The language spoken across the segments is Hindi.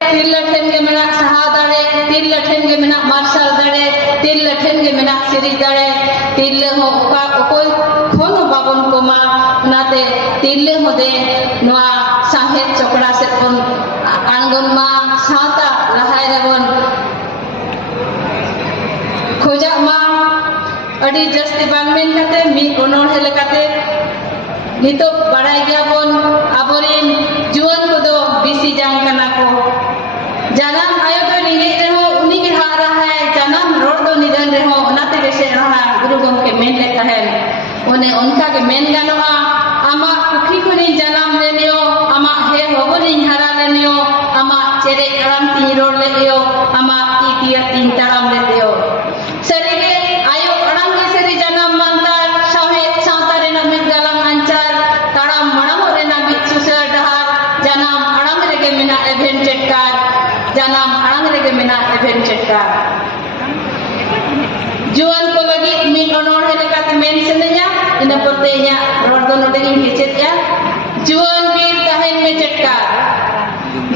तिरला ठेन के मेना सहा दाड़े तिरला ठेन के मेना मार्शल दाड़े तिरला ठेन के मेना सिरी दाड़े तिरले हो का कोई खोन बाबन को मा नाते तिरले हो दे नवा साहेब चोकड़ा से कोन आंगन मा साता लहाय रेबन खोजा मा अड़ी जस्ती बांगमेन कते मी ओनोर हेले कते नितो बड़ाई गया बोन आबोरेन जुआन को दो बीसी जांग कना को जानम आयो तो निगे रहो उनी के हारा है जानम रोड दो निजन रहो ओनाते बेसे रहा गुरु गम के मेन लेता है ओने उनका के मेन गानोआ आमा कुखी खुनी जानम लेनियो आमा हे होबनी हारा लेनियो आमा चेरे अराम ती रोड लेयो आमा इतिया तीन ताराम लेयो सरीगे आयो अराम के सरी जानम मानतार साहेब सातारे ना मिट गालाम अंचार ताराम मणम रेना बिचुसर डहार जानम अराम रेगे मेना एडवेंचर कार जानम अराम रेगे मेना एडवेंचर कार जुआन को लगी मिन ओनोर हेले काते main सेनया ina pote nya rodo node ing hecet ya juan bir tahen me chetkar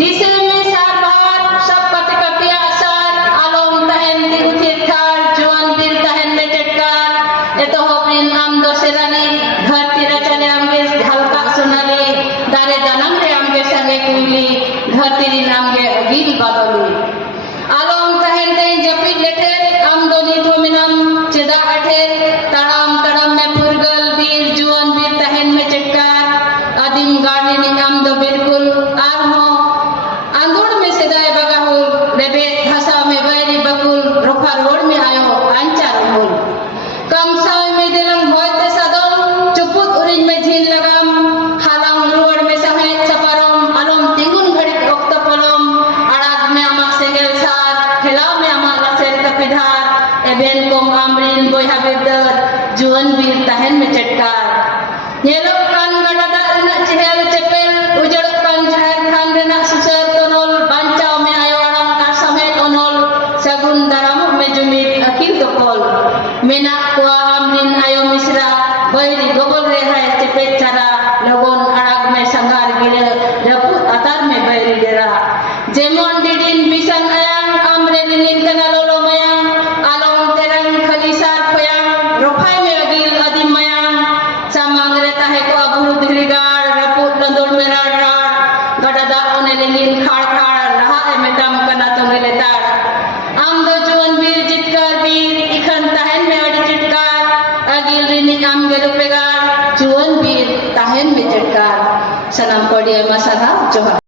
dise me sabar sab pate ka piasan alom tahen ti uthekar juan bir tahen me chetkar eto hopin am do serani dharti rachane amge halka sunali dare janam re amge sange kuili dharti rin amge agil badali alom tahen te japit lete am do ni thominam cheda athe taram taram me purgal bir juan bir tahen me chetkar adim garni ni am do bilkul arho andor me sedai bagahul rebe hasa me bairi bakul rofa road me ayo anchar hul kam sai me delang hoite sadon chuput urin me jhil lagam halang road me sahe saparom alom tingun ghadi okta palom arag me amak segel sar khela me amak laser kapidhar eben kom amrin boyha bedar juan bir tahen me chetkar nyelok kan gadada rena chehel cepel ujad kan jahar khan rena susar tonol bancau me ayo aram ka same tonol sagun daram me jumit akil tokol mena kwa amrin ayo misra bairi gobol re hai cepet cara logon arag me sangar gile raput atar me bairi dera jemon didin bisan ayang amre lingin kana lolo mayang alom terang khalisar payang rophai me agil adim mayang samang reta hai ko aburu dirigar raput nandor merara gadada one lingin khar khar laha e metam kana tonge letar am do juan bir jitkar bir ikhan tahen me adi jitkar agil rini am gelupegar juan bir tahen me jitkar sanam podiya masala johar